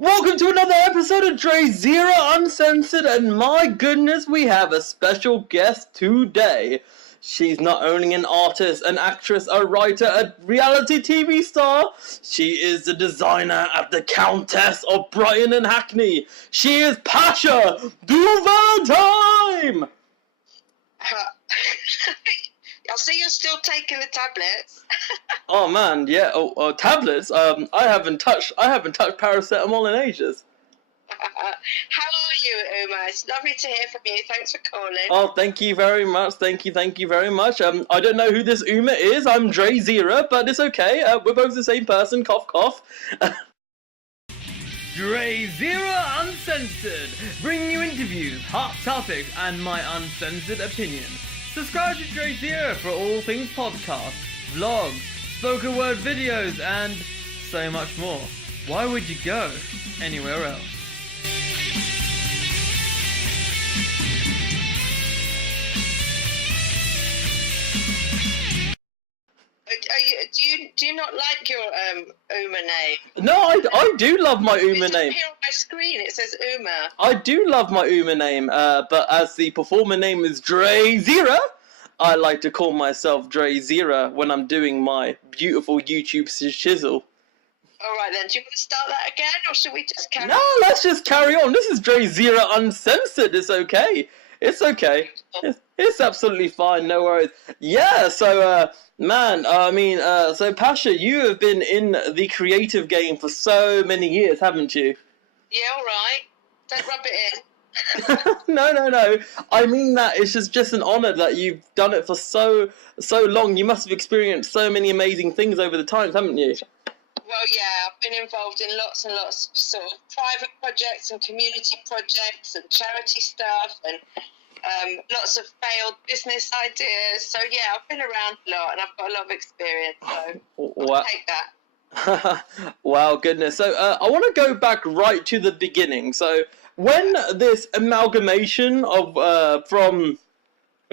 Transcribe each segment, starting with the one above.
Welcome to another episode of DrayZera Uncensored, and my goodness, we have a special guest today. She's not only an artist, an actress, a writer, a reality TV star, she is the designer at the Countess of Brighton and Hackney. She is PASHA Du Valentine! I see you're still taking the tablets. Oh man, yeah. Tablets. I haven't touched paracetamol in ages. How are you, Uma? It's lovely to hear from you. Thanks for calling. Oh, thank you very much. Thank you very much. I don't know who this Uma is. I'm DrayZera, but it's okay. We're both the same person. Cough, cough. DrayZera Uncensored, bringing you interviews, hot topics, and my uncensored opinion. Subscribe to DrayZera for all things podcasts, vlogs, spoken word videos, and so much more. Why would you go anywhere else? Do you not like your Uma name? No, I do love my Uma It's name. here on my screen. It says Uma. I do love my Uma name, but as the performer name is DrayZera, I like to call myself DrayZera when I'm doing my beautiful YouTube shizzle. Alright then, do you want to start that again, or should we just carry on? No, let's just carry on. This is DrayZera Uncensored. It's okay. It's okay. It's absolutely fine. No worries. Yeah, so, man, so Pasha, you have been in the creative game for so many years, haven't you? Yeah, alright. Don't rub it in. No. I mean that it's just an honour that you've done it for so long. You must have experienced so many amazing things over the times, haven't you? Well, yeah, I've been involved in lots and lots of sort of private projects and community projects and charity stuff and lots of failed business ideas. So, yeah, I've been around a lot and I've got a lot of experience, so I'll take that. Wow, goodness. So, I want to go back right to the beginning. So, when this amalgamation of from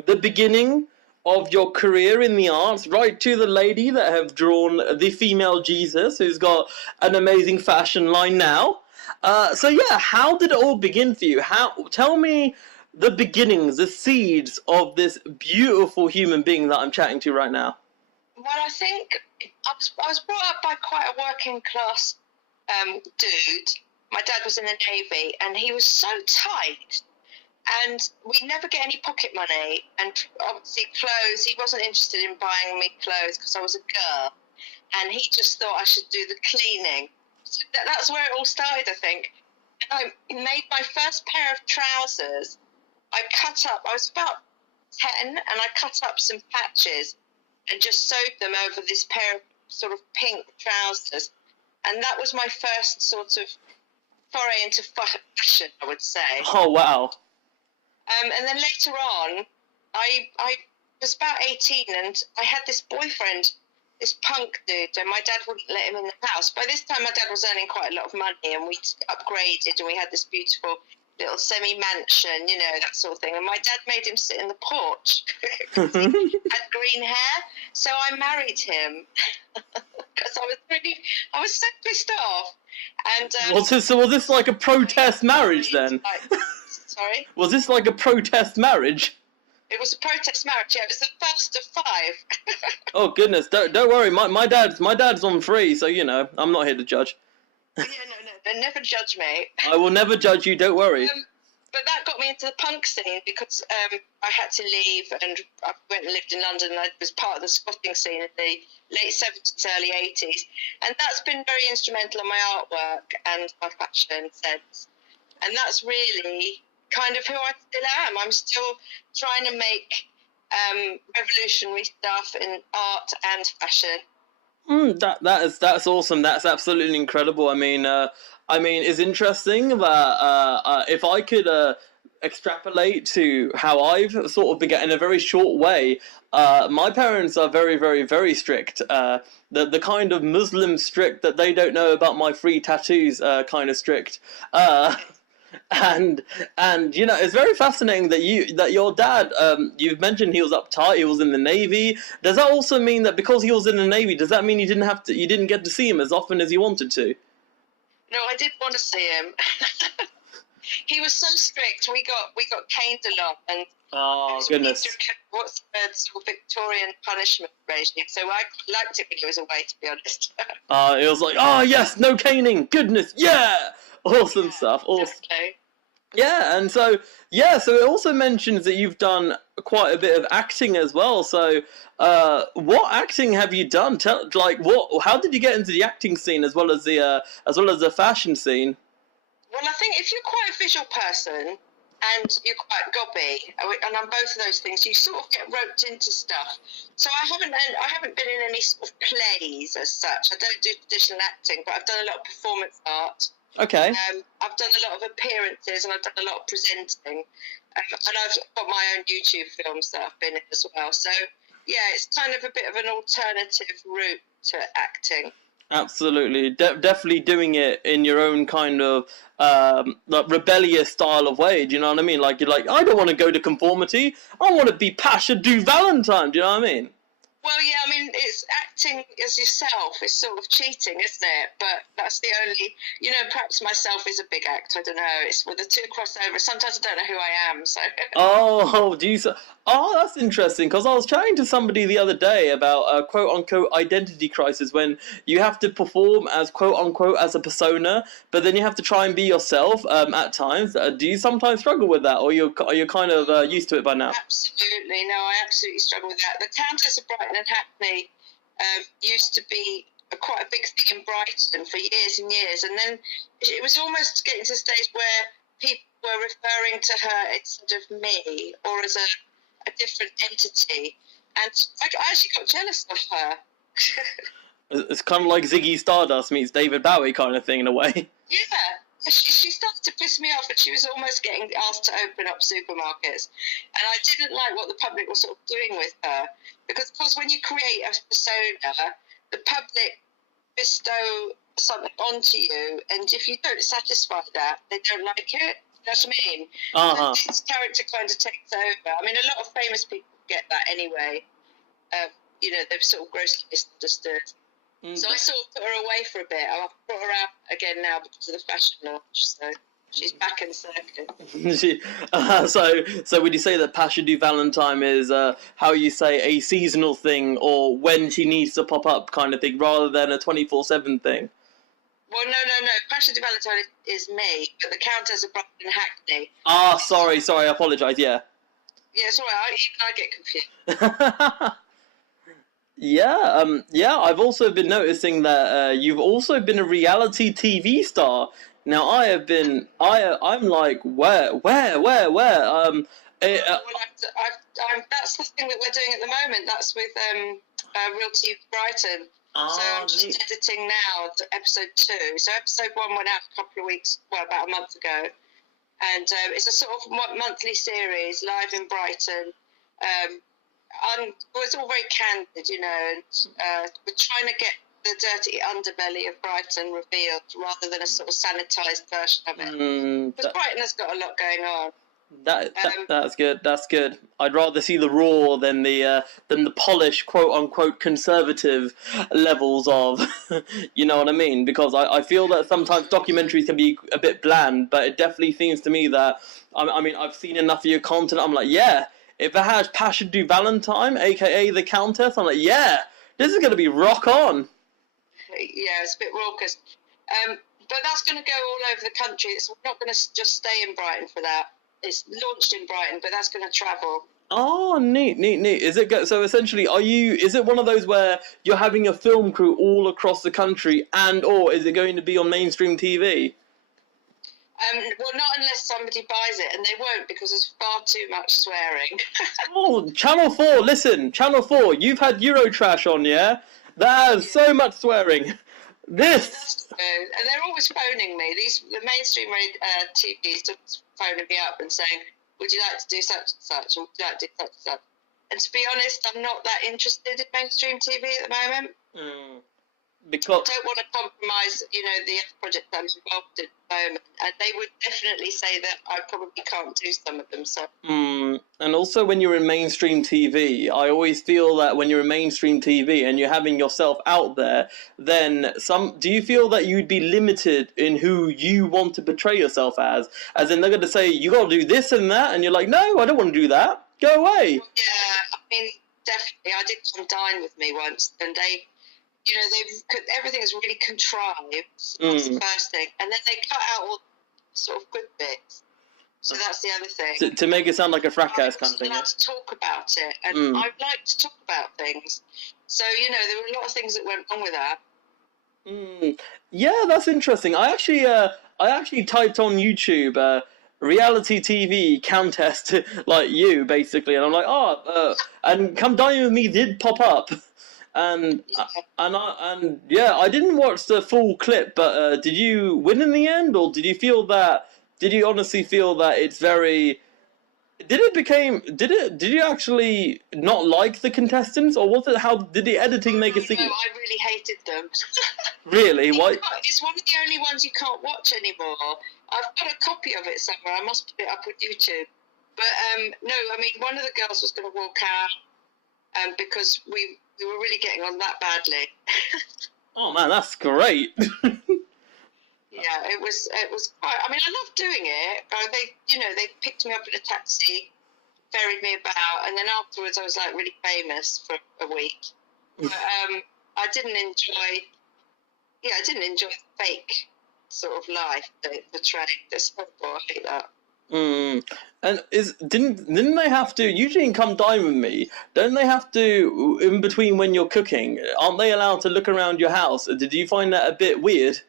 the beginning of your career in the arts, right to the lady that have drawn the female Jesus, who's got an amazing fashion line now. So yeah, how did it all begin for you? Tell me the beginnings, the seeds of this beautiful human being that I'm chatting to right now. Well, I think I was brought up by quite a working class dude. My dad was in the Navy, and he was so tight. And we never get any pocket money, and obviously clothes, he wasn't interested in buying me clothes because I was a girl, and he just thought I should do the cleaning. So that's where it all started, I think. And I made my first pair of trousers. I was about 10, and I cut up some patches and just sewed them over this pair of sort of pink trousers. And that was my first sort of foray into fashion, I would say. Oh, wow. And then later on, I was about 18 and I had this boyfriend, this punk dude, and my dad wouldn't let him in the house. By this time, my dad was earning quite a lot of money and we'd upgraded and we had this beautiful little semi-mansion, you know, that sort of thing. And my dad made him sit in the porch because he had green hair. So I married him because I was so pissed off. And Was this like a protest marriage then? Sorry? Was this like a protest marriage? It was a protest marriage, yeah. It was the first of 5. Oh goodness, don't worry. My dad's on free, so you know I'm not here to judge. Yeah, no, never judge me. I will never judge you. Don't worry. But that got me into the punk scene because I had to leave, and I went and lived in London. And I was part of the squatting scene in the late 70s, early 80s, and that's been very instrumental in my artwork and my fashion sense. And that's really kind of who I still am. I'm still trying to make revolutionary stuff in art and fashion. That's awesome. That's absolutely incredible. I mean, it's interesting that if I could extrapolate to how I've sort of begun in a very short way, my parents are very, very, very strict. The kind of Muslim strict that they don't know about my free tattoos kind of strict. And you know, it's very fascinating that your dad, you've mentioned he was uptight, he was in the Navy. Does that also mean that because he was in the Navy, does that mean you didn't get to see him as often as you wanted to? No, I did want to see him. He was so strict. We got caned a lot, and Oh, goodness. What's the sort of Victorian punishment regime? So I liked it when he was away, to be honest. It was like, oh, yes, no caning. Goodness, yeah. Awesome stuff. Awesome. Definitely. Yeah, and so it also mentions that you've done quite a bit of acting as well. So, what acting have you done? How did you get into the acting scene as well as the fashion scene? Well, I think if you're quite a visual person and you're quite gobby, and I'm both of those things, you sort of get roped into stuff. So I haven't been in any sort of plays as such. I don't do traditional acting, but I've done a lot of performance art. Okay. I've done a lot of appearances, and I've done a lot of presenting, and I've got my own YouTube films that I've been in as well. So yeah, it's kind of a bit of an alternative route to acting. Absolutely, definitely doing it in your own kind of like rebellious style of way. Do you know what I mean? Like, you're like, I don't want to go to conformity. I want to be PASHA Du Valentine. Do you know what I mean? Well, yeah, I mean, it's acting as yourself is sort of cheating, isn't it? But that's the only, perhaps myself is a big act. I don't know. It's with the two crossover. Sometimes I don't know who I am. So. Oh, that's interesting, because I was chatting to somebody the other day about a quote-unquote identity crisis, when you have to perform as quote-unquote as a persona, but then you have to try and be yourself at times. Do you sometimes struggle with that, or are you kind of used to it by now? Absolutely. No, I absolutely struggle with that. The Countess of Brighton and Hackney used to be quite a big thing in Brighton for years and years, and then it was almost getting to the stage where people were referring to her instead of me, or as a different entity, and I actually got jealous of her. It's kind of like Ziggy Stardust meets David Bowie kind of thing in a way. Yeah, she started to piss me off, and she was almost getting asked to open up supermarkets, and I didn't like what the public was sort of doing with her, because of course when you create a persona, the public bestow something onto you, and if you don't satisfy that, they don't like it. You know what I mean? Uh-huh. So this character kind of takes over. I mean, a lot of famous people get that anyway. They've sort of grossly misunderstood. So I sort of put her away for a bit. I've brought her out again now because of the fashion launch. So she's back in circuit. So would you say that PASHA Du Valentine is how you say a seasonal thing, or when she needs to pop up kind of thing, rather than a 24/7 thing? Well, no. PASHA Du Valentine is me, but the Countess of Brighton and Hackney. Sorry, I apologise, yeah. Yeah, it's alright, I get confused. Yeah, I've also been noticing that you've also been a reality TV star. Now, I'm like, where? Well, that's the thing that we're doing at the moment. That's with Real TV Brighton. So I'm just editing now episode 2. So episode 1 went out about a month ago, and it's a sort of monthly series live in Brighton. It's all very candid, and we're trying to get the dirty underbelly of Brighton revealed rather than a sort of sanitised version of it. Because Brighton has got a lot going on. That's good. That's good. I'd rather see the raw than the polished, quote unquote, conservative levels of, you know what I mean? Because I feel that sometimes documentaries can be a bit bland, but it definitely seems to me that I mean, I've seen enough of your content. I'm like, yeah, if it has PASHA Du Valentine, aka the Countess, I'm like, yeah, this is gonna be rock on. Yeah, it's a bit raucous, but that's going to go all over the country. It's not going to just stay in Brighton for that. It's launched in Brighton, but that's going to travel. Oh, neat. Is it so? Essentially, is it one of those where you're having a film crew all across the country, or is it going to be on mainstream TV? Well, not unless somebody buys it, and they won't, because there's far too much swearing. Oh, Channel 4, listen, Channel 4, you've had Eurotrash on, yeah? There's so much swearing. This. And they're always phoning me. The mainstream TVs are phoning me up and saying, would you like to do such and such, or would you like to do such and such? And to be honest, I'm not that interested in mainstream TV at the moment. Because don't want to compromise, you know, the other project I'm involved in at the moment. And they would definitely say that I probably can't do some of them. So. And also when you're in mainstream TV, I always feel that when you're in mainstream TV and you're having yourself out there, then do you feel that you'd be limited in who you want to portray yourself as? As in, they're going to say, you got to do this and that, and you're like, no, I don't want to do that. Go away. Well, yeah, I mean, definitely. I did Come Dine with Me once, and they, you know, everything is really contrived. That's the first thing. And then they cut out all sort of good bits. So that's the other thing. To make it sound like a fracas kind of thing. I was allowed to talk about it, and I like to talk about things. So, you know, there were a lot of things that went wrong with that. Yeah, that's interesting. I actually typed on YouTube reality TV Countess like you, basically, and I'm like, and Come Dine With Me did pop up. And I didn't watch the full clip, but did you win in the end, or did you honestly feel that it's very? Did you actually not like the contestants, or was it how did the editing make it seem? No, I really hated them. Really? Why? It's one of the only ones you can't watch anymore. I've got a copy of it somewhere. I must put it up on YouTube. But no, I mean, one of the girls was going to walk out because we were really getting on that badly. Oh man, that's great. Yeah, it was quite. I mean, I loved doing it. They picked me up in a taxi, ferried me about, and then afterwards I was like really famous for a week. But I didn't enjoy the fake sort of life they portrayed. That's horrible. I hate that. And didn't they have to, usually in Come Dine With Me, don't they have to, in between when you're cooking, aren't they allowed to look around your house? Did you find that a bit weird?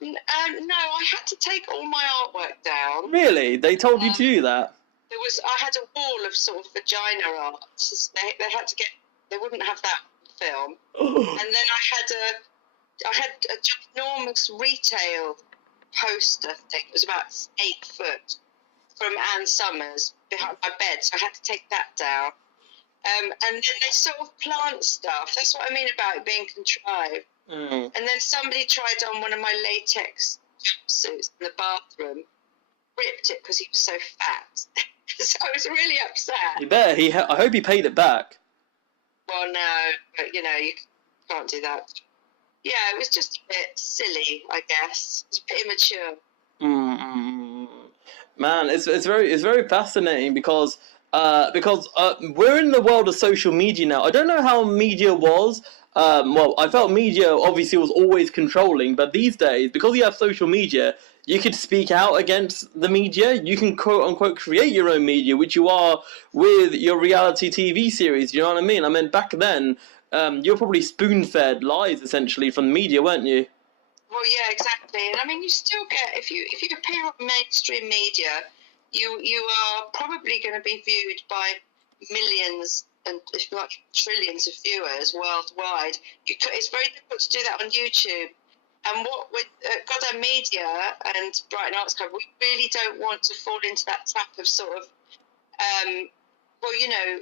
No, I had to take all my artwork down. Really? They told you to do that? I had a wall of sort of vagina art. They had to they wouldn't have that film. And then I had a ginormous retail poster thing. It was about 8 foot from Anne Summers behind my bed, so I had to take that down. And then they sort of plant stuff. That's what I mean about it being contrived. And then somebody tried on one of my latex jumpsuits in the bathroom, ripped it because he was so fat. So I was really upset. You better. I hope he paid it back. Well, no, but you know, you can't do that. Yeah, it was just a bit silly, I guess. It's a bit immature. Man, it's very fascinating because we're in the world of social media now. I don't know how media was. I felt media obviously was always controlling, but these days, because you have social media, you could speak out against the media. You can quote unquote create your own media, which you are with your reality TV series. You know what I mean? I mean, back then, you're probably spoon-fed lies essentially from the media, weren't you? Well, yeah, exactly. And I mean, you still get if you appear on mainstream media, you are probably going to be viewed by millions and if not trillions of viewers worldwide. It's very difficult to do that on YouTube. And what with Goddamn Media and Brighton Arts Club, we really don't want to fall into that trap of sort of,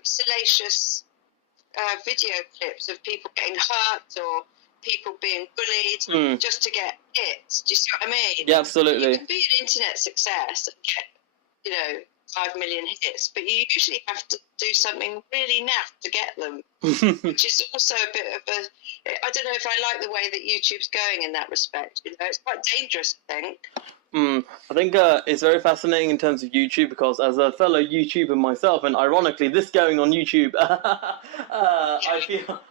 salacious video clips of people getting hurt or people being bullied just to get hits. Do you see what I mean? Yeah, absolutely. You can be an internet success and get, 5 million hits, but you usually have to do something really naff to get them, which is also a bit of I don't know if I like the way that YouTube's going in that respect. It's quite dangerous, I think. I think it's very fascinating in terms of YouTube because as a fellow YouTuber myself, and ironically, this going on YouTube,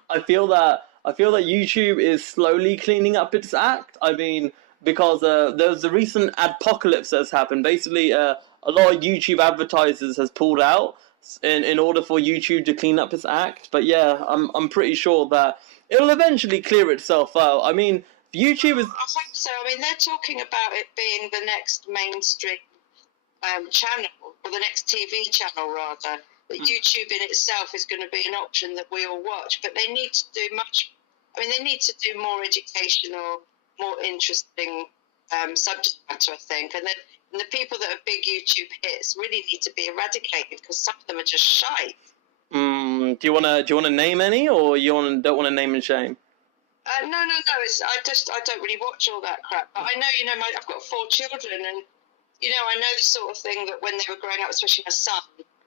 I feel that YouTube is slowly cleaning up its act. I mean, because there's a recent adpocalypse that's happened. Basically, a lot of YouTube advertisers has pulled out in order for YouTube to clean up its act. But yeah, I'm pretty sure that it'll eventually clear itself out. I mean, YouTube is... I think so. I mean, they're talking about it being the next mainstream channel, or the next TV channel, rather. That YouTube in itself is going to be an option that we all watch. But they need to do they need to do more educational, more interesting subject matter, I think. And then the people that are big YouTube hits really need to be eradicated because some of them are just shite. Do you wanna name any, or don't want to name and shame? No. I don't really watch all that crap. But I know, I've got 4 children, and I know the sort of thing that when they were growing up, especially my son,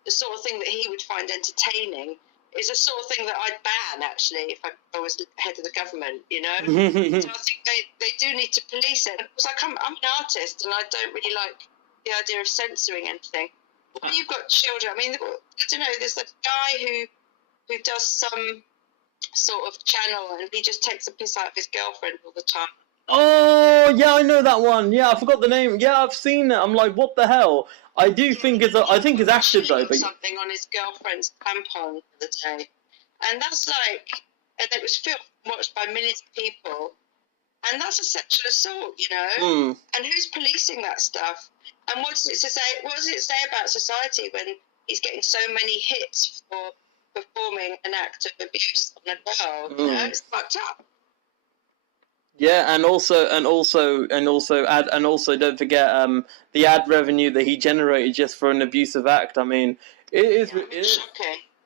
the sort of thing that he would find entertaining is the sort of thing that I'd ban, actually, if I was head of the government, So I think they do need to police it. Because I'm an artist, and I don't really like the idea of censoring anything. But when you've got children, I mean, I don't know, there's a guy who does some sort of channel, and he just takes a piss out of his girlfriend all the time. Oh, yeah, I know that one. Yeah, I forgot the name. Yeah, I've seen it. I'm like, what the hell? I think it's acted though. But something on his girlfriend's tampon the other day, and that's like, and it was filmed, watched by millions of people, and that's a sexual assault, And who's policing that stuff? And what does it say? What does it say about society when he's getting so many hits for performing an act of abuse on a girl? It's fucked up. Yeah, and also, don't forget the ad revenue that he generated just for an abusive act. I mean, it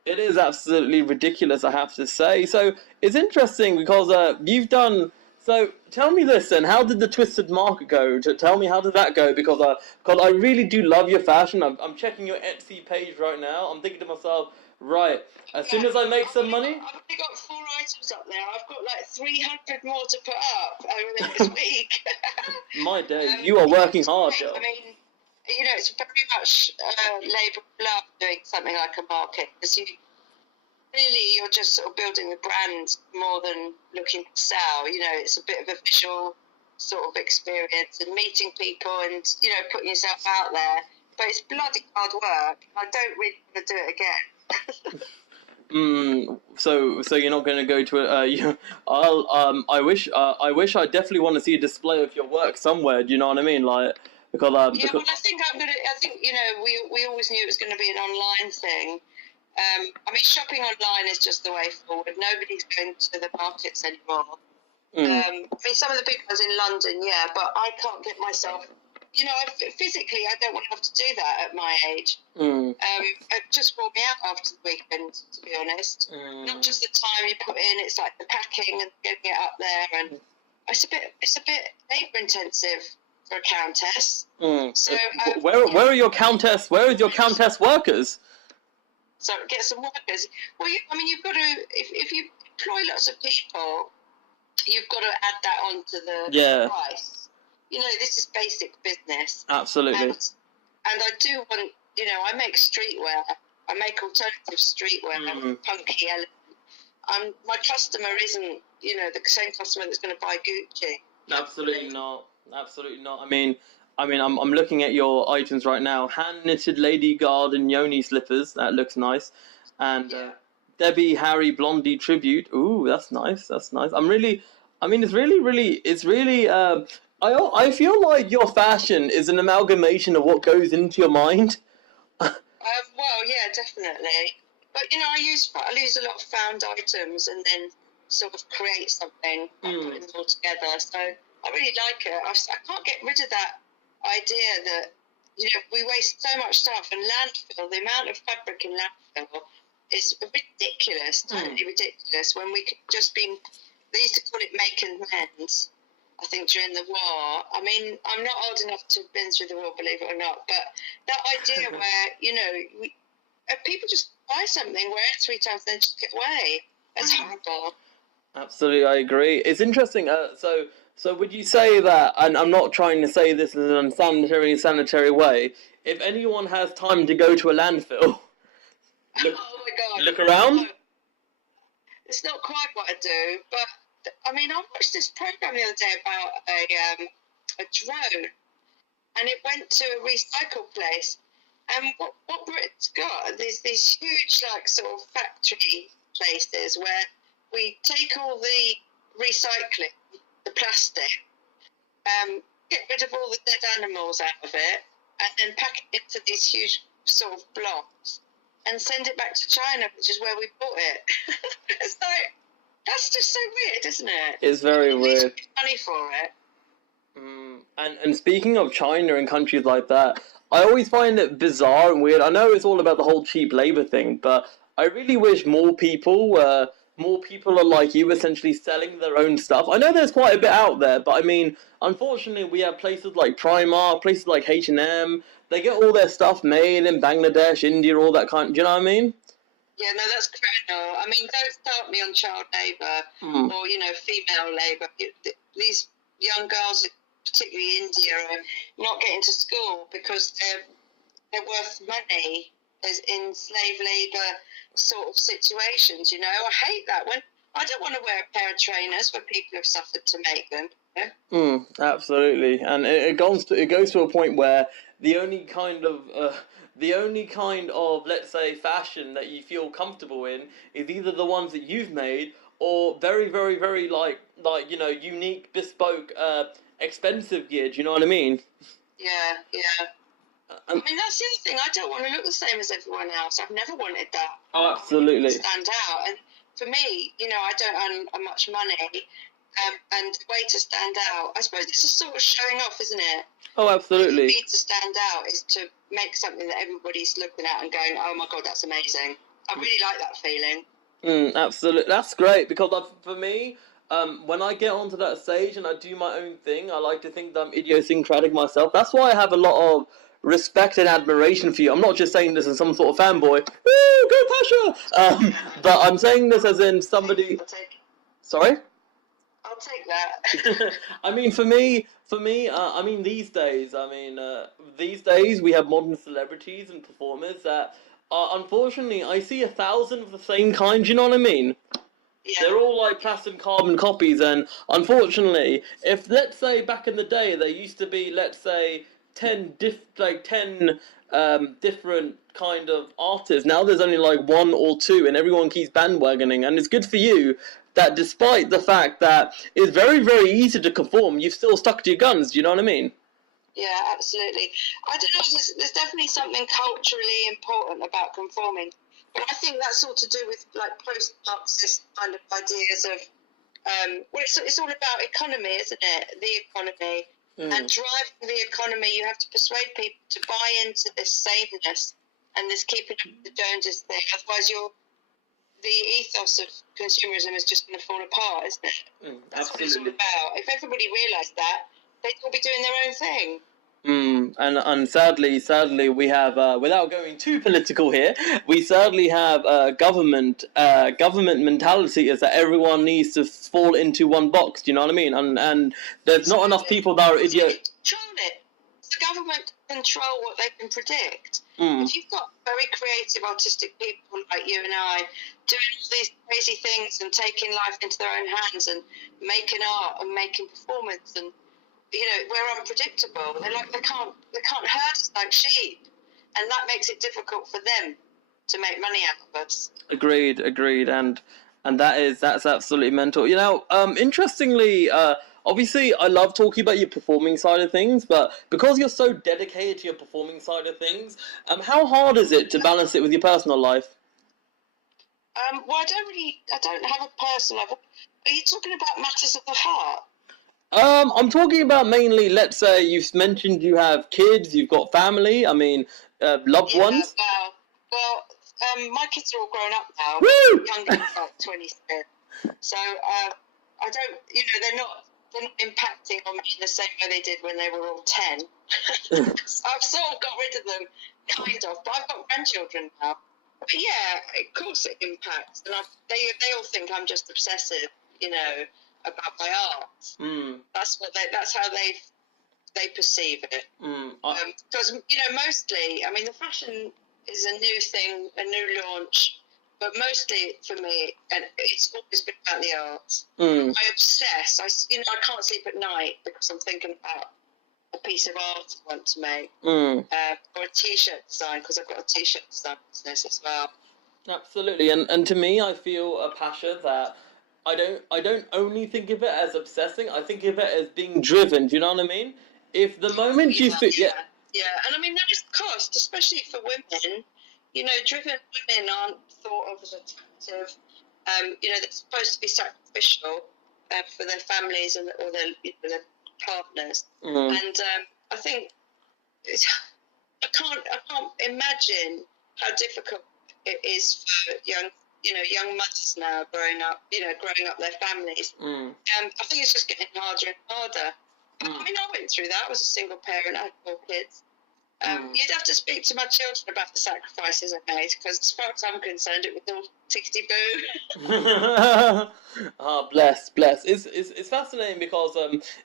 is absolutely ridiculous, I have to say. So it's interesting because you've done. So tell me this then, how did the Twisted Market go? Tell me, how did that go? Because I really do love your fashion. I'm checking your Etsy page right now. I'm thinking to myself, right, as soon as I make some money... I've only got 4 items up there. I've got like 300 more to put up over the next week. My day, you are working hard, Joe. I mean, it's very much labour of love doing something like a market, because you're just sort of building the brand more than looking to sell. It's a bit of a visual sort of experience and meeting people and, putting yourself out there. But it's bloody hard work. I don't really want to do it again. So you're not going to go to it? I wish I definitely want to see a display of your work somewhere. Do you know what I mean? Like, because well, I think we always knew it was going to be an online thing. I mean, shopping online is just the way forward. Nobody's going to the markets anymore. I mean, some of the big ones in London, yeah, but I can't get myself. Physically, I don't want to have to do that at my age. It just wore me out after the weekend, to be honest. Not just the time you put in; it's like the packing and getting it up there, and it's a bit labour intensive for a countess. So where are your countess? Where are your countess workers? So get some workers. Well, you've got to if you employ lots of people, you've got to add that onto the price. This is basic business. Absolutely. And I do want, I make streetwear. I make alternative streetwear, punky element. My customer isn't, the same customer that's going to buy Gucci. Absolutely not. Absolutely not. I mean, I'm looking at your items right now. Hand knitted Lady Garden Yoni slippers. That looks nice. And Debbie Harry Blondie tribute. Ooh, that's nice. That's nice. It's really. I feel like your fashion is an amalgamation of what goes into your mind. Well, yeah, definitely. But I use a lot of found items and then sort of create something by putting them all together. So I really like it. I can't get rid of that idea that we waste so much stuff, and landfill. The amount of fabric in landfill is ridiculous, totally ridiculous. When we could just be, they used to call it make and mend. I think during the war. I mean, I'm not old enough to have been through the war, believe it or not, but that idea where, people just buy something, wear it 3 times, then just get away. That's horrible. Absolutely, I agree. It's interesting. So would you say that, and I'm not trying to say this in an sanitary way, if anyone has time to go to a landfill, look around? No, it's not quite what I do, but I mean, I watched this program the other day about a drone, and it went to a recycle place. And what Britain's got, there's these huge, sort of factory places where we take all the recycling, the plastic, get rid of all the dead animals out of it, and then pack it into these huge sort of blocks and send it back to China, which is where we bought it. It's like, that's just so weird, isn't it? It's very weird. Money for it. And speaking of China and countries like that, I always find it bizarre and weird. I know it's all about the whole cheap labour thing, but I really wish more people were more people are like you, essentially selling their own stuff. I know there's quite a bit out there, but I mean, unfortunately, we have places like Primark, places like H&M. They get all their stuff made in Bangladesh, India, all that kind. Do you know what I mean? Yeah, no, that's criminal. I mean, don't start me on child labour or, you know, female labour. These young girls, particularly India, are not getting to school because they're worth money as in slave labour sort of situations, you know. I hate that. When I don't want to wear a pair of trainers where people have suffered to make them. Absolutely, and it goes to a point where the only kind of let's say fashion that you feel comfortable in is either the ones that you've made or very very very you know, unique, bespoke, expensive gear. Do you know what I mean? Yeah, yeah. I mean, that's the other thing. I don't want to look the same as everyone else. I've never wanted that. Oh, absolutely. Stand out. And for me, you know, I don't earn much money. And the way to stand out, I suppose it's a sort of showing off, isn't it? Oh, absolutely. For me to stand out is to make something that everybody's looking at and going, oh my God, that's amazing. I really like that feeling. Absolutely. That's great, because for me, when I get onto that stage and I do my own thing, I like to think that I'm idiosyncratic myself. That's why I have a lot of respect and admiration for you. I'm not just saying this as some sort of fanboy. Woo, go Pasha! But I'm saying this as in somebody. Sorry? I'll take that. I mean, for me, I mean, these days, we have modern celebrities and performers that, unfortunately, I see 1,000 of the same kind. You know what I mean? Yeah. They're all like plastic carbon copies, and unfortunately, if, let's say, back in the day, there used to be, let's say, 10 different kind of artists. Now there's only like 1 or 2, and everyone keeps bandwagoning. And it's good for you that, despite the fact that it's very, very easy to conform, you've still stuck to your guns. Do you know what I mean? Yeah, absolutely. I don't know, there's definitely something culturally important about conforming. But I think that's all to do with like post-Marxist kind of ideas of, well, it's all about economy, isn't it? The economy. And driving the economy, you have to persuade people to buy into this sameness and this keeping up with the Joneses thing. Otherwise, the ethos of consumerism is just going to fall apart, isn't it? That's what it's all about. If everybody realised that, they'd all be doing their own thing. And sadly, we have, without going too political here, we sadly have government mentality is that everyone needs to fall into one box. Do you know what I mean? And there's not enough people that are idiots. Control it. The government control what they can predict. If you've got very creative, artistic people like you and I doing all these crazy things and taking life into their own hands and making art and making performance, and you know, we're unpredictable. They can't herd us like sheep, and that makes it difficult for them to make money out of us. Agreed, and that's absolutely mental. You know, interestingly, obviously, I love talking about your performing side of things, but because you're so dedicated to your performing side of things, how hard is it to balance it with your personal life? Well, I don't have a personal life. Are you talking about matters of the heart? I'm talking about mainly, let's say, you've mentioned you have kids, you've got family, I mean, loved ones. Well, my kids are all grown up now. Woo! Younger, like 26. So, I don't, you know, they're not impacting on me the same way they did when they were all 10. So I've sort of got rid of them, kind of, but I've got grandchildren now. But yeah, of course it impacts. And they all think I'm just obsessive, you know, about my art. That's how they perceive it. Because you know, mostly, I mean, the fashion is a new thing, a new launch, but mostly for me, and it's always been about the art. I obsess. I can't sleep at night because I'm thinking about a piece of art I want to make, or a T-shirt design, because I've got a T-shirt design business as well. Absolutely, and to me, I feel a passion that I don't only think of it as obsessing. I think of it as being driven. Do you know what I mean? If the moment you feel, yeah, and I mean there is cost, especially for women. You know, driven women aren't thought of as attractive. You know, they're supposed to be sacrificial for their families or their partners. And I think I can't imagine how difficult it is for young young mothers now growing up their families. I think it's just getting harder and harder. I mean, I went through that. I was a single parent. I had 4 kids. You'd have to speak to my children about the sacrifices I made, because as far as I'm concerned, it was all tickety-boo. Bless. It's fascinating because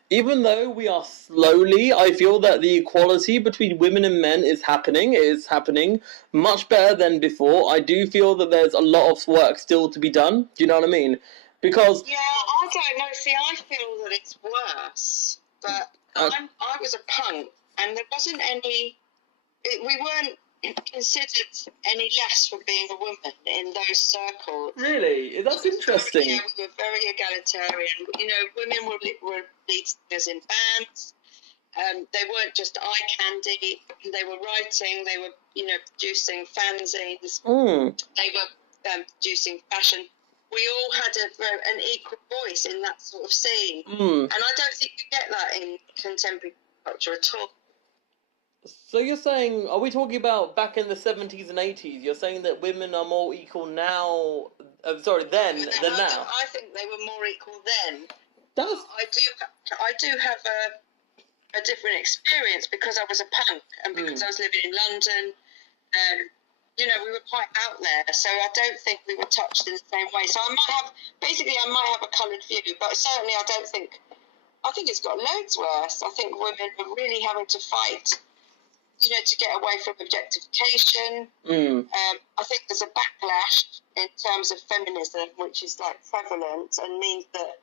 even though we are slowly, I feel that the equality between women and men is happening. It is happening much better than before. I do feel that there's a lot of work still to be done. Do you know what I mean? Because I don't know. See, I feel that it's worse. But I was a punk, and there wasn't any. We weren't considered any less for being a woman in those circles. Really? That's interesting. We were very egalitarian. Women were lead singers in bands. They weren't just eye candy. They were writing. They were, producing fanzines. They were producing fashion. We all had an equal voice in that sort of scene. And I don't think you get that in contemporary culture at all. So you're saying, are we talking about back in the 70s and 80s? You're saying that women are more equal now, then than now? I think they were more equal then. I do have a different experience because I was a punk and because I was living in London. We were quite out there, so I don't think we were touched in the same way. So I might have a coloured view, but certainly I think it's got loads worse. I think women are really having to fight to get away from objectification. I think there's a backlash in terms of feminism, which is prevalent and means that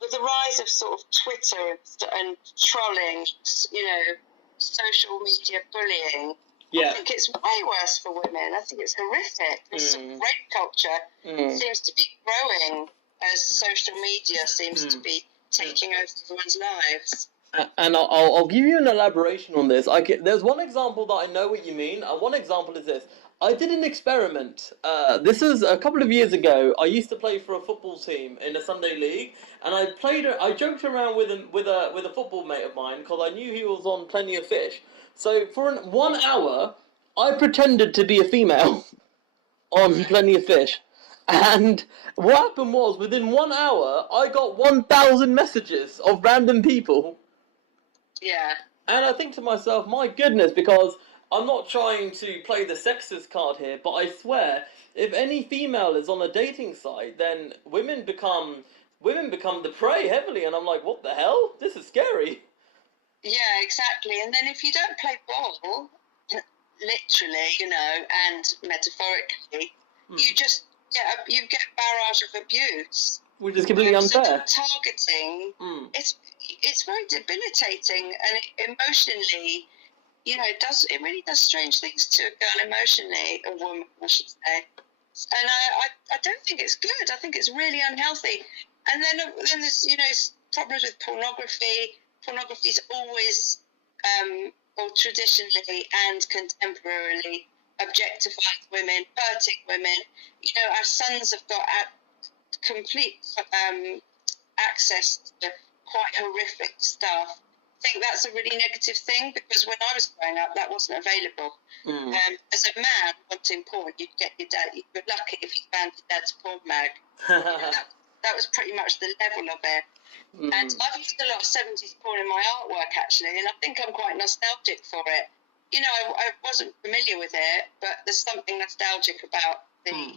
with the rise of sort of Twitter and trolling, social media bullying, I think it's way worse for women. I think it's horrific. This rape culture seems to be growing as social media seems to be taking over everyone's lives. And I'll give you an elaboration on this. There's one example that I know what you mean. One example is this. I did an experiment. This is a couple of years ago. I used to play for a football team in a Sunday league, and I joked around with a football mate of mine because I knew he was on Plenty of Fish. So for 1 hour, I pretended to be a female on Plenty of Fish. And what happened was, within 1 hour, I got 1,000 messages of random people. Yeah. And I think to myself, my goodness, because I'm not trying to play the sexist card here, but I swear, if any female is on a dating site, then women become the prey heavily, and I'm like, what the hell? This is scary. Yeah, exactly. And then if you don't play ball, literally, and metaphorically, you just get a barrage of abuse. Which is completely unfair. Sort of targeting, it's very debilitating, and emotionally, it really does strange things to a girl emotionally, a woman, I should say. And I don't think it's good. I think it's really unhealthy. And then there's problems with pornography. Pornography's always, or traditionally and contemporarily, objectifying women, hurting women. Our sons have got complete access to quite horrific stuff. I think that's a really negative thing because when I was growing up, that wasn't available. As a man wanting porn, you'd get your dad. You were lucky if you found your dad's porn mag. That was pretty much the level of it. And I've used a lot of 70s porn in my artwork actually, and I think I'm quite nostalgic for it. I wasn't familiar with it, but there's something nostalgic about the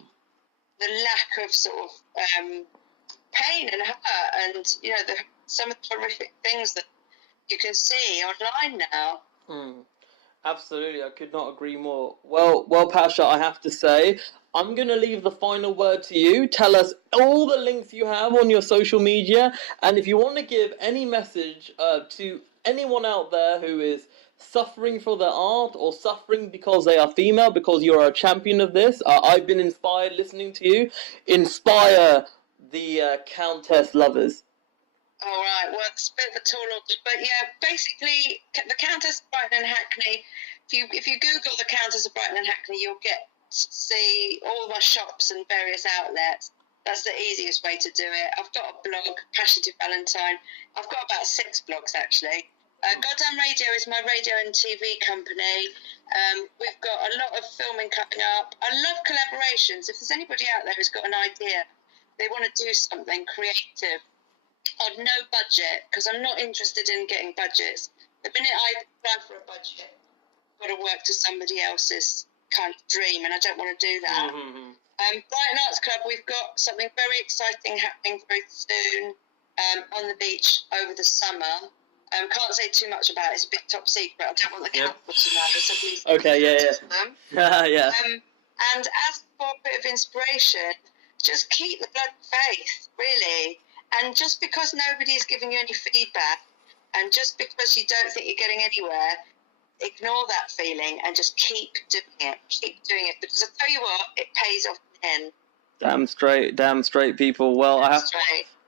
lack of sort of pain and hurt, and some of the horrific things that you can see online now. Absolutely, I could not agree more. Well, Pasha, I have to say, I'm going to leave the final word to you. Tell us all the links you have on your social media, and if you want to give any message to anyone out there who is suffering for their art or suffering because they are female, because you're a champion of this, I've been inspired listening to you. Inspire the Countess lovers. All right, well, it's a bit of a tall order, but yeah, basically, the Countess of Brighton and Hackney, if you Google the Countess of Brighton and Hackney, you'll see all my shops and various outlets. That's the easiest way to do it. I've got a blog, PASHA DU VALENTINE. I've got about 6 blogs, actually. Goddamn Radio is my radio and TV company. We've got a lot of filming coming up. I love collaborations. If there's anybody out there who's got an idea, they want to do something creative on no budget, because I'm not interested in getting budgets. The minute I apply for a budget, I've got to work to somebody else's kind of dream, and I don't want to do that. Brighton Arts Club, we've got something very exciting happening very soon on the beach over the summer. Can't say too much about it. It's a big top secret. I don't want the council to know, so please Yeah. And as for a bit of inspiration, just keep the blood faith, really. And just because nobody is giving you any feedback, and just because you don't think you're getting anywhere, ignore that feeling and just keep doing it. Keep doing it, because I tell you what, it pays off in the end. Damn straight, people. Well,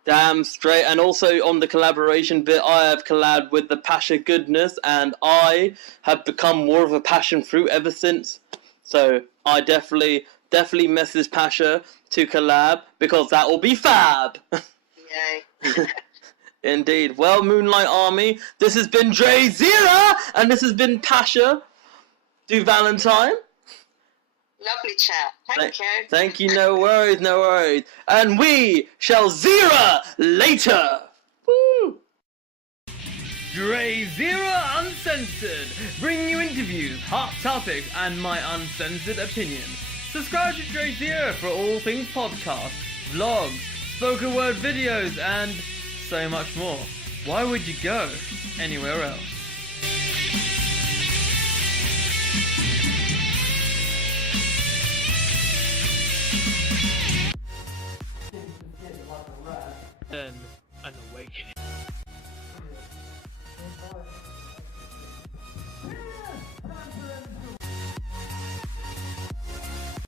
damn straight. And also on the collaboration bit, I have collabed with the Pasha Goodness, and I have become more of a passion fruit ever since. So I definitely message Pasha to collab, because that will be fab. Yay. Indeed. Well, Moonlight Army, this has been DrayZera, and this has been Pasha Du Valentine. Lovely chat. Thank you. Thank you. No worries. And we shall Zera later. Woo! DrayZera Uncensored, bringing you interviews, hot topics, and my uncensored opinion. Subscribe to DrayZera for all things podcasts, vlogs, spoken word videos, and so much more. Why would you go anywhere else?